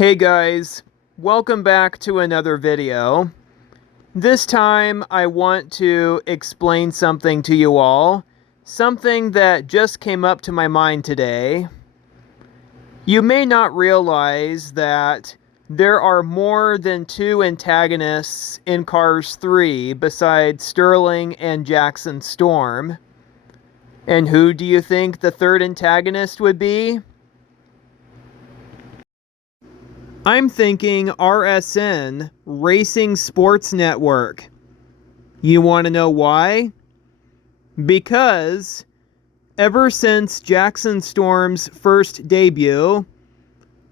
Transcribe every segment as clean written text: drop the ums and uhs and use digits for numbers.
Hey guys, welcome back to another video. This time I want to explain something to you all, something that just came up to my mind today. You may not realize that there are more than two antagonists in Cars 3 besides Sterling and Jackson Storm. And who do you think the third antagonist would be? I'm thinking RSN, Racing Sports Network. You want to know why? Because ever since Jackson Storm's first debut,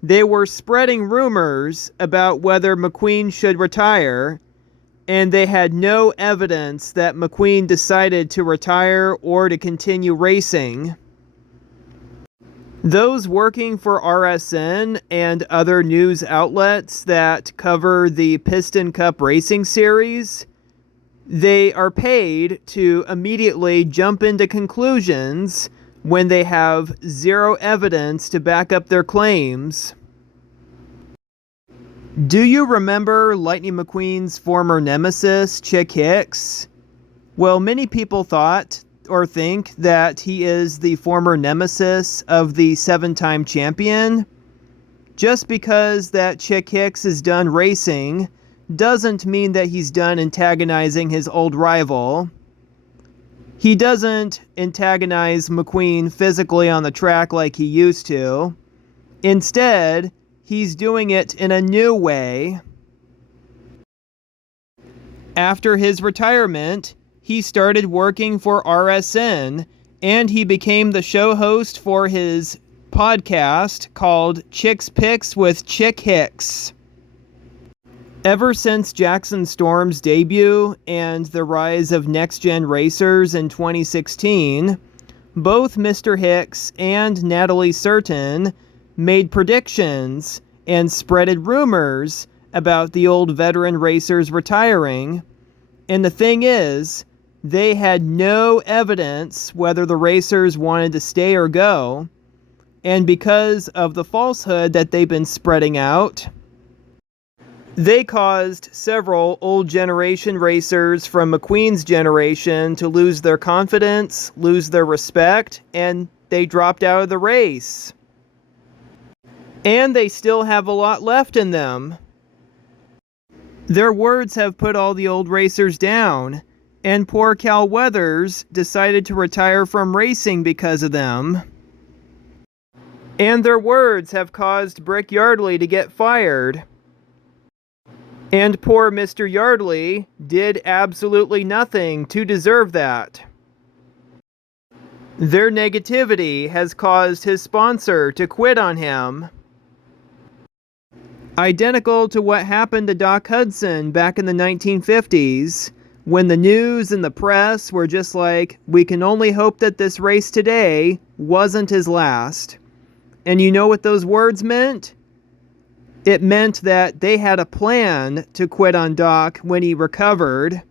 they were spreading rumors about whether McQueen should retire, and they had no evidence that McQueen decided to retire or to continue racing. Those working for RSN and other news outlets that cover the Piston Cup Racing Series, they are paid to immediately jump into conclusions when they have zero evidence to back up their claims. Do you remember Lightning McQueen's former nemesis, Chick Hicks? Well, many people thought or think that he is the former nemesis of the 7-time champion. Just because that Chick Hicks is done racing doesn't mean that he's done antagonizing his old rival. He doesn't antagonize McQueen physically on the track like he used to. Instead, he's doing it in a new way. After his retirement, he started working for RSN, and he became the show host for his podcast called Chick's Picks with Chick Hicks. Ever since Jackson Storm's debut and the rise of next-gen racers in 2016, both Mr. Hicks and Natalie Certain made predictions and spreaded rumors about the old veteran racers retiring. And the thing is, they had no evidence whether the racers wanted to stay or go, and because of the falsehood that they've been spreading out, they caused several old generation racers from McQueen's generation to lose their confidence, lose their respect, and they dropped out of the race. And they still have a lot left in them. Their words have put all the old racers down, and poor Cal Weathers decided to retire from racing because of them. And their words have caused Brick Yardley to get fired. And poor Mr. Yardley did absolutely nothing to deserve that. Their negativity has caused his sponsor to quit on him. Identical to what happened to Doc Hudson back in the 1950s, when the news and the press were just like, we can only hope that this race today wasn't his last. And you know what those words meant? It meant that they had a plan to quit on Doc when he recovered.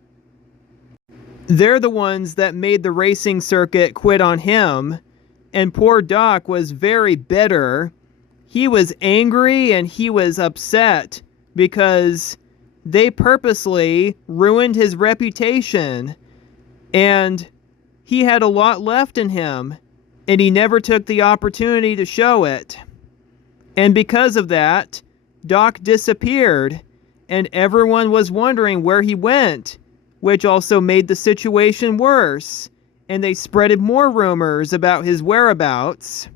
They're the ones that made the racing circuit quit on him, and poor Doc was very bitter. He was angry and he was upset because they purposely ruined his reputation, and he had a lot left in him, and he never took the opportunity to show it. And because of that, Doc disappeared, and everyone was wondering where he went, which also made the situation worse, and they spreaded more rumors about his whereabouts.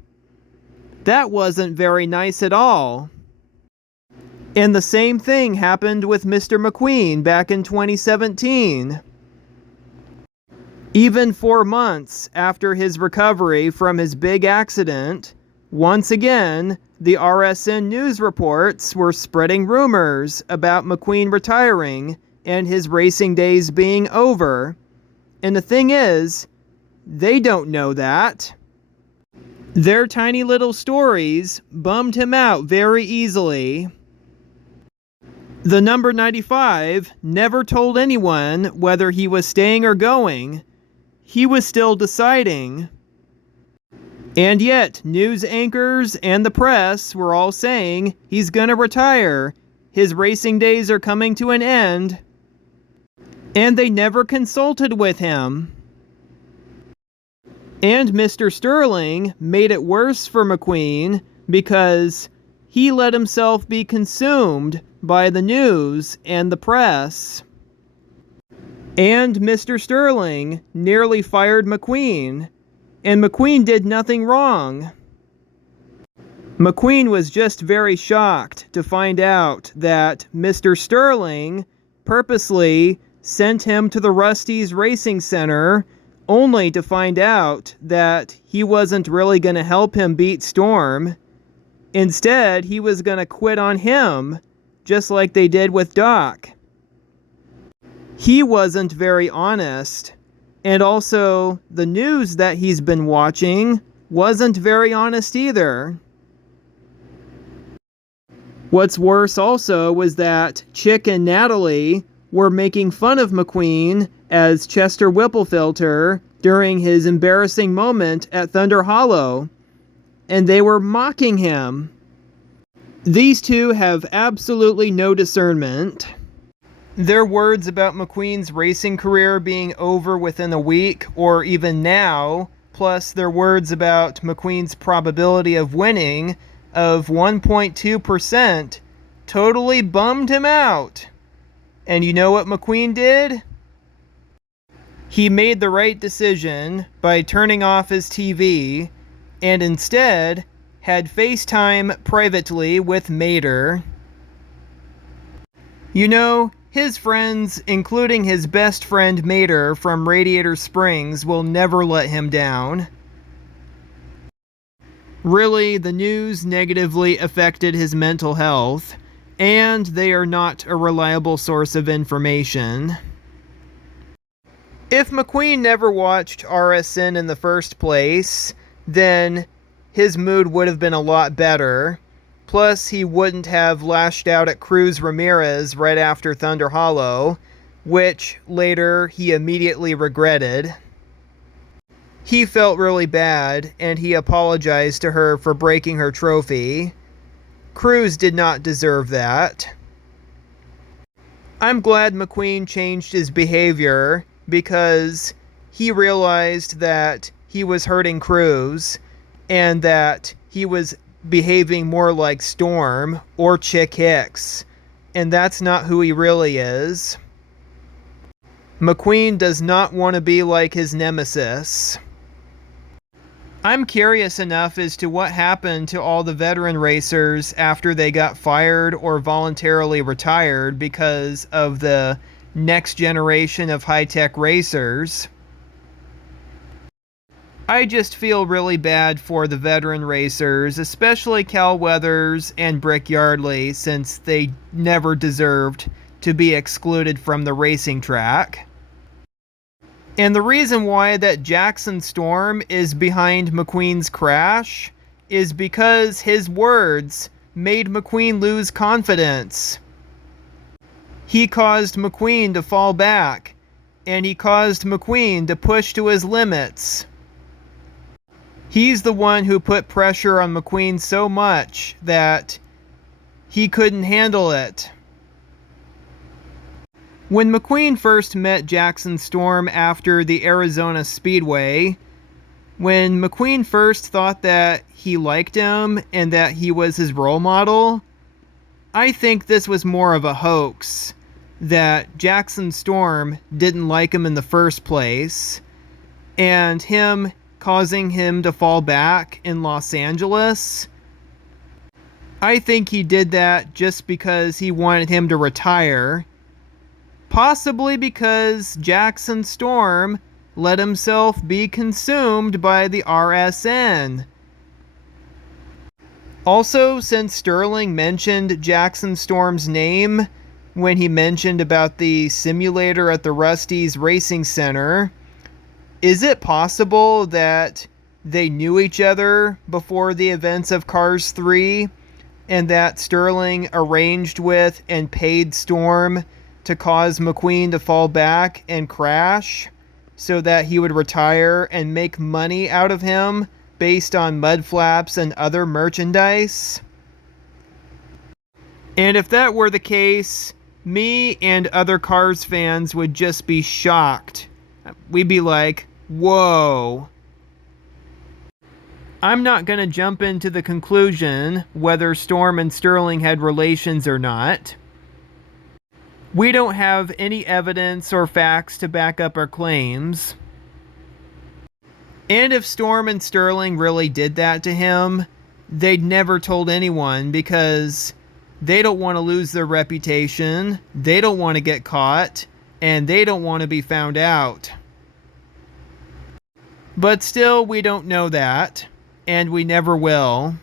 That wasn't very nice at all. And the same thing happened with Mr. McQueen back in 2017. Even 4 months after his recovery from his big accident, once again, the RSN news reports were spreading rumors about McQueen retiring and his racing days being over. And the thing is, they don't know that. Their tiny little stories bummed him out very easily. The number 95 never told anyone whether he was staying or going. He was still deciding. And yet, news anchors and the press were all saying he's gonna retire. His racing days are coming to an end. And they never consulted with him. And Mr. Sterling made it worse for McQueen because he let himself be consumed by the news and the press. And Mr. Sterling nearly fired McQueen, and McQueen did nothing wrong. McQueen was just very shocked to find out that Mr. Sterling purposely sent him to the Rusty's Racing Center only to find out that he wasn't really going to help him beat Storm. Instead, he was going to quit on him, just like they did with Doc. He wasn't very honest, and also the news that he's been watching wasn't very honest either. What's worse also was that Chick and Natalie were making fun of McQueen as Chester Whipplefilter during his embarrassing moment at Thunder Hollow, and they were mocking him. These two have absolutely no discernment. Their words about McQueen's racing career being over within a week or even now, plus their words about McQueen's probability of winning of 1.2%, totally bummed him out. And you know what McQueen did? He made the right decision by turning off his TV and instead had FaceTime privately with Mater. You know, his friends, including his best friend Mater from Radiator Springs, will never let him down. Really, the news negatively affected his mental health, and they are not a reliable source of information. If McQueen never watched RSN in the first place, then his mood would have been a lot better. Plus, he wouldn't have lashed out at Cruz Ramirez right after Thunder Hollow, which later he immediately regretted. He felt really bad, and he apologized to her for breaking her trophy. Cruz did not deserve that. I'm glad McQueen changed his behavior because he realized that he was hurting Cruz and that he was behaving more like Storm or Chick Hicks, and that's not who he really is. McQueen does not want to be like his nemesis. I'm curious enough as to what happened to all the veteran racers after they got fired or voluntarily retired because of the next generation of high-tech racers. I just feel really bad for the veteran racers, especially Cal Weathers and Brick Yardley, since they never deserved to be excluded from the racing track. And the reason why that Jackson Storm is behind McQueen's crash is because his words made McQueen lose confidence. He caused McQueen to fall back, and he caused McQueen to push to his limits. He's the one who put pressure on McQueen so much that he couldn't handle it. When McQueen first met Jackson Storm after the Arizona Speedway, when McQueen first thought that he liked him and that he was his role model, I think this was more of a hoax, that Jackson Storm didn't like him in the first place, and him causing him to fall back in Los Angeles. I think he did that just because he wanted him to retire. Possibly because Jackson Storm let himself be consumed by the RSN. Also, since Sterling mentioned Jackson Storm's name when he mentioned about the simulator at the Rusty's Racing Center, is it possible that they knew each other before the events of Cars 3 and that Sterling arranged with and paid Storm to cause McQueen to fall back and crash so that he would retire and make money out of him based on mud flaps and other merchandise. And if that were the case, me and other Cars fans would just be shocked. We'd be like, whoa. I'm not going to jump into the conclusion whether Storm and Sterling had relations or not. We don't have any evidence or facts to back up our claims. And if Storm and Sterling really did that to him, they'd never told anyone because they don't want to lose their reputation, they don't want to get caught, and they don't want to be found out. But still, we don't know that, and we never will.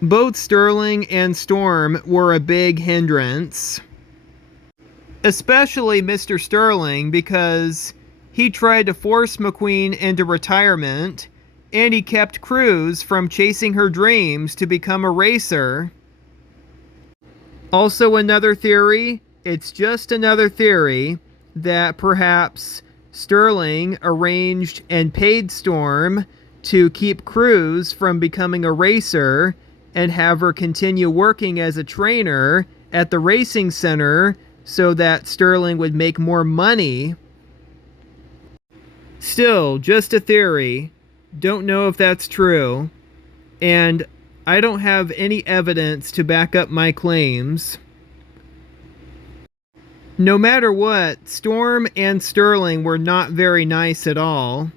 Both Sterling and Storm were a big hindrance. Especially Mr. Sterling, because he tried to force McQueen into retirement, and he kept Cruz from chasing her dreams to become a racer. Also another theory, it's just another theory, that perhaps Sterling arranged and paid Storm to keep Cruz from becoming a racer and have her continue working as a trainer at the racing center so that Sterling would make more money. Still, just a theory. Don't know if that's true. And I don't have any evidence to back up my claims. No matter what, Storm and Sterling were not very nice at all.